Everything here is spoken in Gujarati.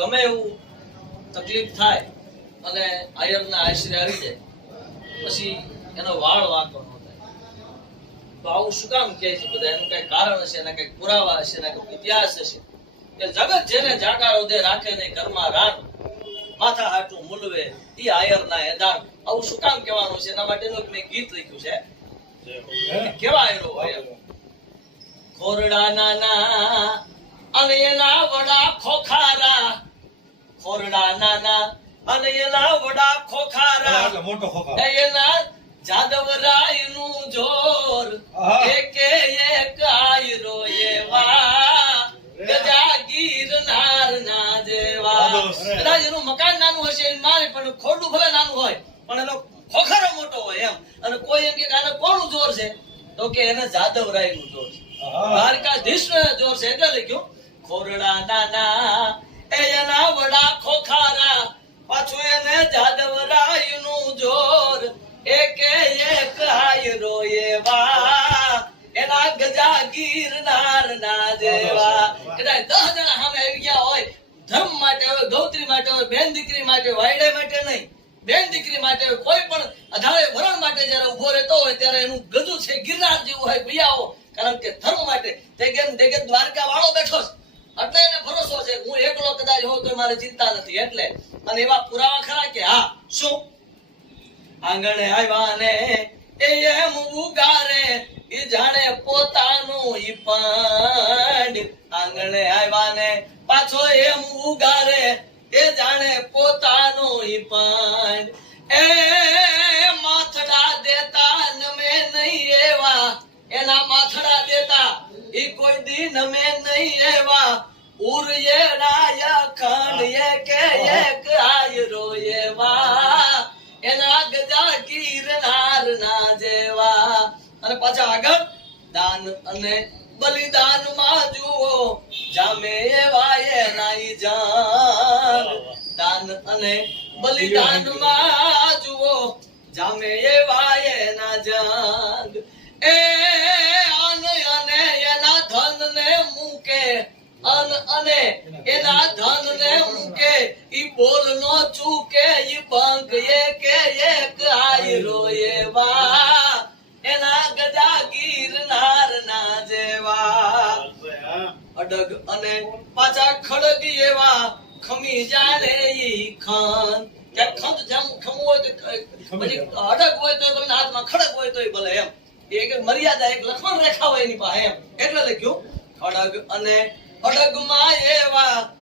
ગમે એવું તકલીફ થાય અને આયરના આશરે આવી જાય પછી એનો વાળ વાંકો ન થાય. તો આવું શું કામ કહે છે બધા? એનું કઈ કારણ હશે, એના કઈ પુરાવા હશે, એના કઈ ઇતિહાસ હશે કે જગત જેને જાકારો દે રાખે ને ઘરમાં રાન માથા હાટું મૂલવે ઈ આયરના એદાન. આવું શું કામ કહેવાનું છે? એના માટેનું મેં ગીત લખ્યું છે. કેવા આયરો હોય? ખોરડા નાના અને એના વડા ખોખારા, ખોરડા નાના અને એના વડા ખોખારા, મોટો ખોખા એના જાદવરાય નું જોર એકે એક આયરો એવા ગજા ગીરનાર ના જેવા. કદાચ એનું મકાન નાનું હશે મારે પણ ખોરડું ભલે નાનું હોય પણ એનો ખોખારો મોટો હોય એમ. અને કોઈ એમ કે આને કોનું જોર છે તો કે એને જાદવરાય નું જોર છે, દ્વારકાધીશ નું જોર છે. એટલે લખ્યું ખોરડા નાના એના વડા ખોખારા, પાછું એને જાદવરાય નું જોર એકે એક આયરો એવા એના ગજા ગીરનાર ના જેવા. કદાચ 10 જણા સામે આવી ગયા હોય ધર્મ માટે હોય, ગૌત્રી માટે હોય, બેન દીકરી માટે, વાયડે માટે નહીં, બેન દીકરી માટે હોય, કોઈ પણ અઢારે વરણ માટે જયારે ઉભો રહેતો હોય ત્યારે એનું ગજુ છે ગિરનાર જેવું હોય ભૈયાઓ. કારણ કે ધર્મ માટે તે દ્વારકા વાળો બેઠો છે એટલે એને ભરોસો છે હું એકલો કદાચ હોઉં તો મારે ચિંતા નથી. એટલે અને એવા પુરાવા ખરા કે હા શું આંગણે આવ્યા ને એમ ઉગારે ઈ જાણે પોતાનું ઈ પાંડ. આંગણે આવ્યા ને પાછો એમ ઉગારે એ જાણે પોતાનું ઈ પાંડ. એ માથડા દેતા નમે નહીં એવા, એના માથડા દેતા ઈ કોઈ દી નમે નહીં એવા. ઉરયેડાય ખંડ એકે એક આયરો એવા એના ગજા ગીરનાર ના જેવા. અને પાછા આગળ દાન અને બલિદાન માં જુઓ જામે એવા એના ઈ જાન. દાન અને બલિદાન માં જુઓ જામે એવા એના જાન. એ અન અને એના ધન ને મૂકે, અન અને એના ધન ને મૂકે ઈ બોલ નો ચૂકે ઈ પંખ એકે એક આયરો એવા એના ગજા ગીરનાર ના જેવા. અડગ અને પાછા ખડગ એવા ખમી જાને ઈ ખંડ. ક્યાંક ખંડ જામ ખમવું હોય તો પછી અડગ હોય તો તમને હાથમાં ખડગ હોય તો ભલે એમ. એક મર્યાદા એક લક્ષ્મણ રેખા હોય એની પાસે એમ. એટલે લખ્યું ખડગ અને અડગમાં એવા